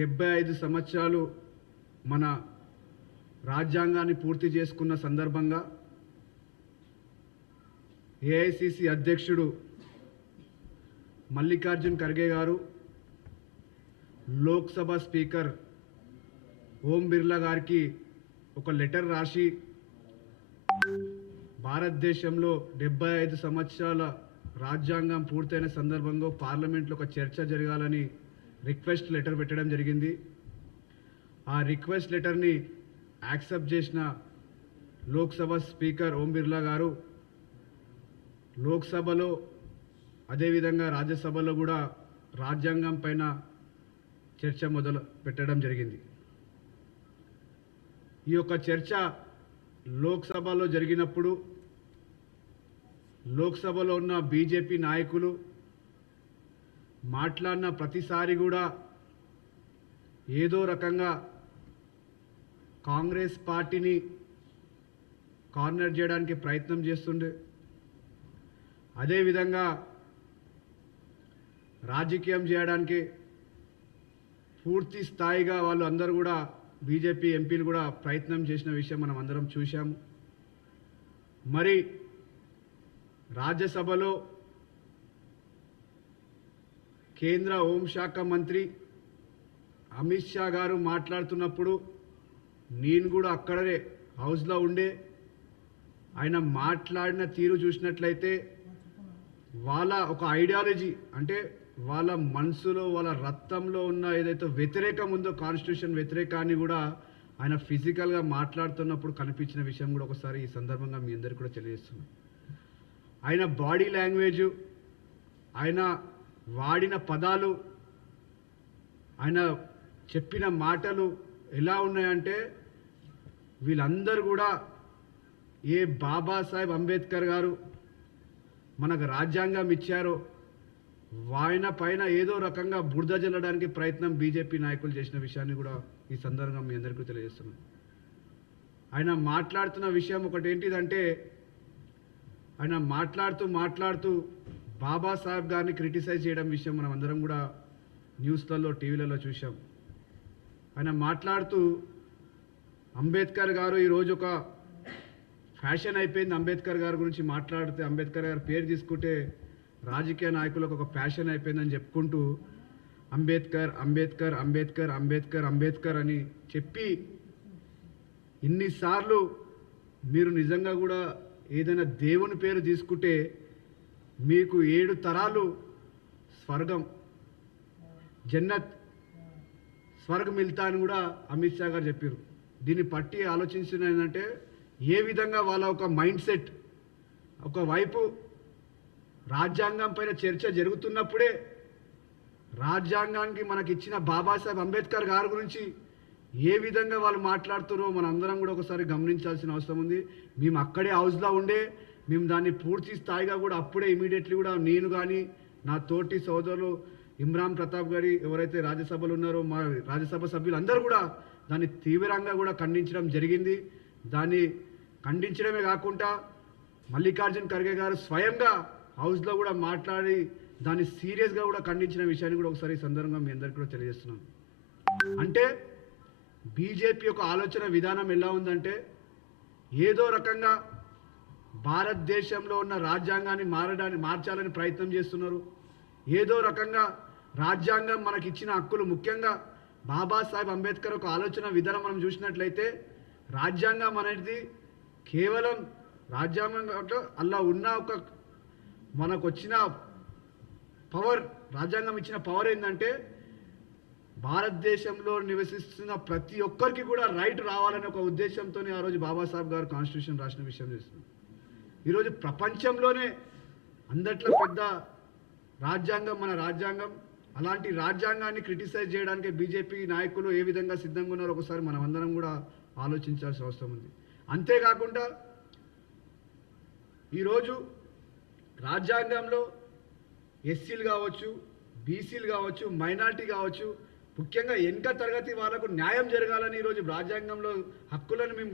75 సంవత్సరాలు మన రాజ్యాంగాన్ని పూర్తి చేసుకున్న సందర్భంగా ఏఐసిసి అధ్యక్షుడు మల్లికార్జున్ ఖర్గే గారు లోక్సభ స్పీకర్ ఓం బిర్లా గారికి ఒక లెటర్ రాసి భారతదేశంలో 75 సంవత్సరాల రాజ్యాంగం పూర్తయిన సందర్భంగా పార్లమెంట్లో ఒక చర్చ జరగాలని రిక్వెస్ట్ లెటర్ పెట్టడం జరిగింది. ఆ రిక్వెస్ట్ లెటర్ని యాక్సెప్ట్ చేసిన లోక్సభ స్పీకర్ ఓం బిర్లా గారు లోక్సభలో అదేవిధంగా రాజ్యసభలో కూడా రాజ్యాంగం పైన చర్చ మొదలు పెట్టడం జరిగింది. ఈ యొక్క చర్చ లోక్సభలో జరిగినప్పుడు లోక్సభలో ఉన్న బీజేపీ నాయకులు మాట్లాడిన ప్రతిసారి కూడా ఏదో రకంగా కాంగ్రెస్ పార్టీని కార్నర్ చేయడానికి ప్రయత్నం చేస్తుండే, అదేవిధంగా రాజకీయం చేయడానికి పూర్తి స్థాయిగా వాళ్ళు అందరూ కూడా బీజేపీ ఎంపీలు కూడా ప్రయత్నం చేసిన విషయం మనం అందరం చూశాము. మరి రాజ్యసభలో కేంద్ర హోంశాఖ మంత్రి అమిత్ షా గారు మాట్లాడుతున్నప్పుడు నేను కూడా అక్కడే హౌస్లో ఉండే ఆయన మాట్లాడిన తీరు చూసినట్లయితే వాళ్ళ ఒక ఐడియాలజీ అంటే వాళ్ళ మనసులో వాళ్ళ రక్తంలో ఉన్న ఏదైతే వ్యతిరేకం ఉందో కాన్స్టిట్యూషన్ వ్యతిరేకాన్ని కూడా ఆయన ఫిజికల్గా మాట్లాడుతున్నప్పుడు కనిపించిన విషయం కూడా ఒకసారి ఈ సందర్భంగా మీ అందరికీ కూడా తెలియజేస్తున్నాను. ఆయన బాడీ లాంగ్వేజ్, ఆయన వాడిన పదాలు, ఆయన చెప్పిన మాటలు ఎలా ఉన్నాయంటే వీళ్ళందరూ కూడా ఏ బాబాసాహెబ్ అంబేద్కర్ గారు మనకు రాజ్యాంగం ఇచ్చారో ఆయన పైన ఏదో రకంగా బురద జల్లడానికి ప్రయత్నం బీజేపీ నాయకులు చేసిన విషయాన్ని కూడా ఈ సందర్భంగా మీ అందరికీ తెలియజేస్తున్నాను. ఆయన మాట్లాడుతున్న విషయం ఒకటి ఏంటిదంటే ఆయన మాట్లాడుతూ బాబాసాహెబ్ గారిని క్రిటిసైజ్ చేయడం విషయం మనం అందరం కూడా న్యూస్లలో టీవీలలో చూసాం. ఆయన మాట్లాడుతూ అంబేద్కర్ గారు ఈరోజు ఒక ఫ్యాషన్ అయిపోయింది, అంబేద్కర్ గారి గురించి మాట్లాడితే అంబేద్కర్ గారి పేరు తీసుకుంటే రాజకీయ నాయకులకు ఒక ఫ్యాషన్ అయిపోయిందని చెప్పుకుంటూ అంబేద్కర్ అంబేద్కర్ అంబేద్కర్ అంబేద్కర్ అంబేద్కర్ అని చెప్పి ఇన్నిసార్లు మీరు నిజంగా కూడా ఏదైనా దేవుని పేరు తీసుకుంటే మీకు 7 తరాలు స్వర్గం జన్నత్ స్వర్గం మిల్తా అని కూడా అమిత్ షా గారు చెప్పారు. దీన్ని పట్టి ఆలోచించిన ఏంటంటే ఏ విధంగా వాళ్ళ ఒక మైండ్ సెట్, ఒకవైపు రాజ్యాంగం పైన చర్చ జరుగుతున్నప్పుడే రాజ్యాంగానికి మనకి ఇచ్చిన బాబాసాహెబ్ అంబేద్కర్ గారి గురించి ఏ విధంగా వాళ్ళు మాట్లాడుతారో మనం అందరం కూడా ఒకసారి గమనించాల్సిన అవసరం ఉంది. మేము అక్కడే హౌస్లో ఉండే మేము దాన్ని పూర్తి స్థాయిగా కూడా అప్పుడే ఇమీడియట్లీ కూడా నేను కానీ నా తోటి సోదరులు ఇమ్రాన్ ప్రతాప్ గారి ఎవరైతే రాజ్యసభలో ఉన్నారో మా రాజ్యసభ సభ్యులందరూ కూడా దాన్ని తీవ్రంగా కూడా ఖండించడం జరిగింది. దాన్ని ఖండించడమే కాకుండా మల్లికార్జున్ ఖర్గే గారు స్వయంగా హౌస్లో కూడా మాట్లాడి దాన్ని సీరియస్గా కూడా ఖండించిన విషయాన్ని కూడా ఒకసారి ఈ సందర్భంగా మీ అందరికీ కూడా తెలియజేస్తున్నాను. అంటే బీజేపీ యొక్క ఆలోచన విధానం ఎలా ఉందంటే ఏదో రకంగా భారతదేశంలో ఉన్న రాజ్యాంగాన్ని మార్చాలని ప్రయత్నం చేస్తున్నారు. ఏదో రకంగా రాజ్యాంగం మనకి ఇచ్చిన హక్కులు, ముఖ్యంగా బాబాసాహెబ్ అంబేద్కర్ ఒక ఆలోచన విధానం మనం చూసినట్లయితే రాజ్యాంగం అనేది కేవలం రాజ్యాంగం అలా ఉన్న ఒక మనకు వచ్చిన పవర్, రాజ్యాంగం ఇచ్చిన పవర్ ఏంటంటే భారతదేశంలో నివసిస్తున్న ప్రతి ఒక్కరికి కూడా రైట్ రావాలనే ఒక ఉద్దేశంతోనే ఆ రోజు బాబాసాహెబ్ గారు కాన్స్టిట్యూషన్ రాసిన విషయం చేస్తున్నారు. ఈరోజు ప్రపంచంలోనే అందట్లో పెద్ద రాజ్యాంగం మన రాజ్యాంగం. అలాంటి రాజ్యాంగాన్ని క్రిటిసైజ్ చేయడానికి బీజేపీ నాయకులు ఏ విధంగా సిద్ధంగా ఉన్నారో ఒకసారి మనం అందరం కూడా ఆలోచించాల్సిన అవసరం ఉంది. అంతేకాకుండా ఈరోజు రాజ్యాంగంలో ఎస్సీలు కావచ్చు, బీసీలు కావచ్చు, మైనారిటీ కావచ్చు, ముఖ్యంగా వెనుక తరగతి వాళ్ళకు న్యాయం జరగాలని ఈరోజు రాజ్యాంగంలో హక్కులను మేము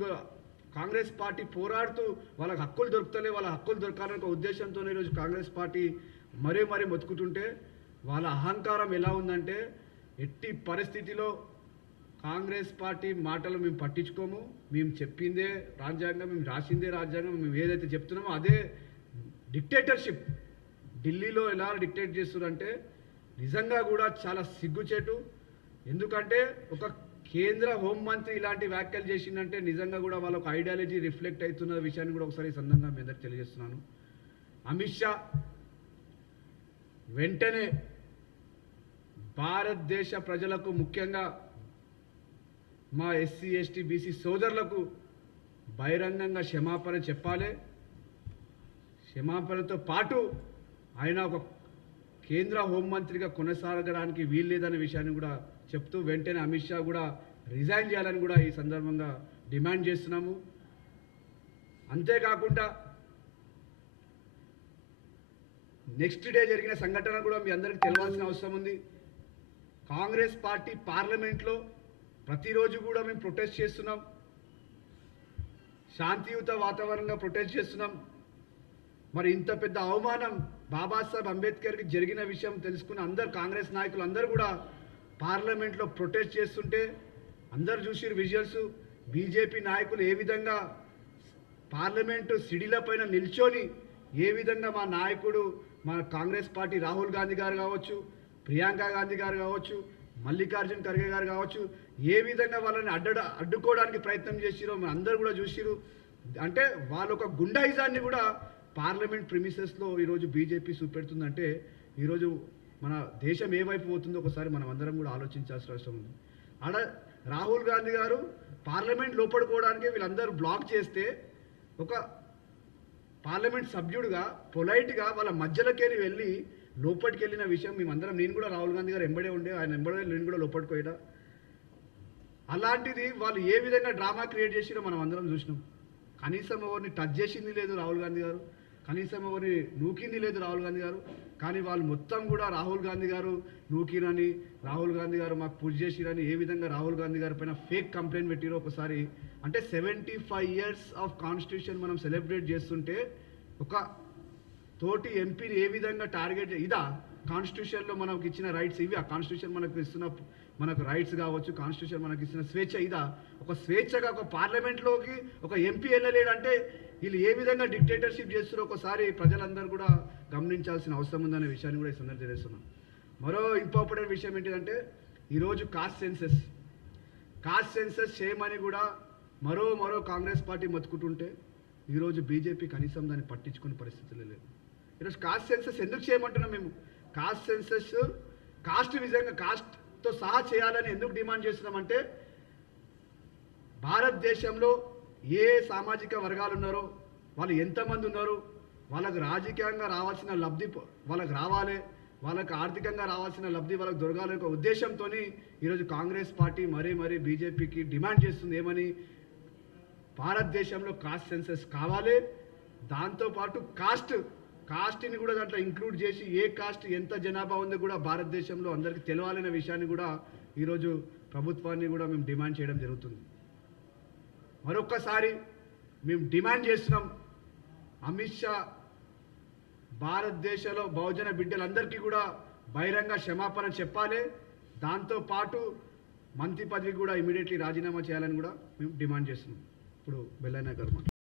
కాంగ్రెస్ పార్టీ పోరాడుతూ వాళ్ళకి హక్కులు దొరుకుతలే, వాళ్ళ హక్కులు దొరకాలనే ఒక ఉద్దేశంతో ఈరోజు కాంగ్రెస్ పార్టీ మరీ మొత్తుకుతుంటే వాళ్ళ అహంకారం ఎలా ఉందంటే ఎట్టి పరిస్థితిలో కాంగ్రెస్ పార్టీ మాటలు మేము పట్టించుకోము. మేము చెప్పిందే రాజ్యాంగం, మేము రాసిందే రాజ్యాంగం, మేము ఏదైతే చెప్తున్నామో అదే డిక్టేటర్షిప్. ఢిల్లీలో ఎలా డిక్టేట్ చేస్తున్నారంటే నిజంగా కూడా చాలా సిగ్గుచేటు. ఎందుకంటే ఒక కేంద్ర హోంమంత్రి ఇలాంటి వ్యాఖ్యలు చేసిందంటే నిజంగా కూడా వాళ్ళ ఒక ఐడియాలజీ రిఫ్లెక్ట్ అవుతున్న విషయాన్ని కూడా ఒకసారి సందర్భంగా మీ అందరికి తెలియజేస్తున్నాను. అమిత్ షా వెంటనే భారతదేశ ప్రజలకు, ముఖ్యంగా మా ఎస్సీ ఎస్టీ బీసీ సోదరులకు బహిరంగంగా క్షమాపణ చెప్పాలి. క్షమాపణతో పాటు ఆయన ఒక కేంద్ర హోంమంత్రిగా కొనసాగడానికి వీల్లేదనే విషయాన్ని కూడా చెప్తూ వెంటనే అమిత్ షా కూడా రిజైన్ చేయాలని కూడా ఈ సందర్భంగా డిమాండ్ చేస్తున్నాము. అంతేకాకుండా నెక్స్ట్ డే జరిగిన సంఘటన కూడా మీ అందరికీ తెలవాల్సిన అవసరం ఉంది. కాంగ్రెస్ పార్టీ పార్లమెంట్లో ప్రతిరోజు కూడా మేము ప్రొటెస్ట్ చేస్తున్నాం, శాంతియుత వాతావరణంగా ప్రొటెస్ట్ చేస్తున్నాం. మరి ఇంత పెద్ద అవమానం బాబాసాహెబ్ అంబేద్కర్కి జరిగిన విషయం తెలుసుకున్న అందరు కాంగ్రెస్ నాయకులు అందరూ కూడా పార్లమెంట్లో ప్రొటెస్ట్ చేస్తుంటే అందరు చూసిరు విజువల్స్. బీజేపీ నాయకులు ఏ విధంగా పార్లమెంటు సిడిలపైన నిల్చొని ఏ విధంగా మా నాయకుడు, మా కాంగ్రెస్ పార్టీ రాహుల్ గాంధీ గారు కావచ్చు, ప్రియాంక గాంధీ గారు కావచ్చు, మల్లికార్జున్ ఖర్గే గారు కావచ్చు, ఏ విధంగా వాళ్ళని అడ్డుకోవడానికి ప్రయత్నం చేసిరో మనం అందరూ కూడా చూసిరు. అంటే వాళ్ళ ఒక గుండాయిజాన్ని కూడా పార్లమెంట్ ప్రిమిసెస్లో ఈరోజు బీజేపీ చూపెడుతుందంటే ఈరోజు మన దేశం ఏ వైపు పోతుందో ఒకసారి మనం అందరం కూడా ఆలోచించాల్సిన అవసరం ఉంది. ఆడ రాహుల్ గాంధీ గారు పార్లమెంట్ లోపడుకోవడానికి వీళ్ళందరూ బ్లాక్ చేస్తే ఒక పార్లమెంట్ సభ్యుడిగా పొలైట్గా వాళ్ళ మధ్యలోకి వెళ్ళి లోపలికి వెళ్ళిన విషయం మేమందరం, నేను కూడా రాహుల్ గాంధీ గారు ఎంబడే ఉండే, ఆయన ఎంబడే నేను కూడా లోపలికి. అలాంటిది వాళ్ళు ఏ విధంగా డ్రామా క్రియేట్ చేసిరో మనం అందరం చూసినాం. కనీసం ఎవరిని టచ్ చేసింది లేదు రాహుల్ గాంధీ గారు, కనీసం ఎవరిని నూకింది లేదు రాహుల్ గాంధీ గారు. కానీ వాళ్ళు మొత్తం కూడా రాహుల్ గాంధీ గారు నూకిరని, రాహుల్ గాంధీ గారు మాకు పుష్ చేసిరని ఏ విధంగా రాహుల్ గాంధీ గారి పైన ఫేక్ కంప్లైంట్ పెట్టిరో ఒకసారి. అంటే 75 years ఆఫ్ కాన్స్టిట్యూషన్ మనం సెలబ్రేట్ చేస్తుంటే ఒక తోటి ఎంపీని ఏ విధంగా టార్గెట్, ఇదా కాన్స్టిట్యూషన్లో మనకు ఇచ్చిన రైట్స్ ఇవి? ఆ కాన్స్టిట్యూషన్ మనకు ఇస్తున్న మనకు రైట్స్ కావచ్చు, కాన్స్టిట్యూషన్ మనకు ఇస్తున్న స్వేచ్ఛ ఇదా? ఒక స్వేచ్ఛగా ఒక పార్లమెంట్లోకి ఒక ఎంపీ వెళ్ళలేడంటే వీళ్ళు ఏ విధంగా డిక్టేటర్షిప్ చేస్తారో ఒకసారి ప్రజలందరూ కూడా గమనించాల్సిన అవసరం ఉందనే విషయాన్ని కూడా ఈ సందర్భంగా తెలియజేస్తున్నాం. మరో ఇంపార్టెంట్ విషయం ఏంటిదంటే ఈరోజు కాస్ట్ సెన్సస్ చేయమని కూడా మరో కాంగ్రెస్ పార్టీ మొత్తుకుంటుంటే ఈరోజు బీజేపీ కనీసం దాన్ని పట్టించుకునే పరిస్థితులు లేదు. ఈరోజు కాస్ట్ సెన్సస్ ఎందుకు చేయమంటున్నాం మేము? కాస్ట్ సెన్సస్ కాస్ట్ విధంగా కాస్ట్తో సహా చేయాలని ఎందుకు డిమాండ్ చేస్తున్నామంటే భారతదేశంలో ఏ సామాజిక వర్గాలు ఉన్నారో, వాళ్ళు ఎంతమంది ఉన్నారు, వాళ్ళకు రాజకీయంగా రావాల్సిన లబ్ధి వాళ్ళకు రావాలి, వాళ్ళకు ఆర్థికంగా రావాల్సిన లబ్ధి వాళ్ళకు దొరకాలనే ఒక ఉద్దేశంతో ఈరోజు కాంగ్రెస్ పార్టీ మరీ బీజేపీకి డిమాండ్ చేస్తుంది. ఏమని? భారతదేశంలో కాస్ట్ సెన్సస్ కావాలి, దాంతోపాటు కాస్ట్ని కూడా దాంట్లో ఇంక్లూడ్ చేసి ఏ కాస్ట్ ఎంత జనాభా ఉందో కూడా భారతదేశంలో అందరికీ తెలవాలనే విషయాన్ని కూడా ఈరోజు ప్రభుత్వాన్ని కూడా మేము డిమాండ్ చేయడం జరుగుతుంది. మరొక్కసారి మేము డిమాండ్ చేస్తున్నాం, అమిత్ షా భారతదేశంలో బహుజన బిడ్డలందరికీ కూడా బహిరంగ క్షమాపణ చెప్పాలి, దాంతోపాటు మంత్రి పదవి కూడా ఇమీడియట్లీ రాజీనామా చేయాలని కూడా మేము డిమాండ్ చేస్తున్నాం. ఇప్పుడు బెల్లయ్య గారు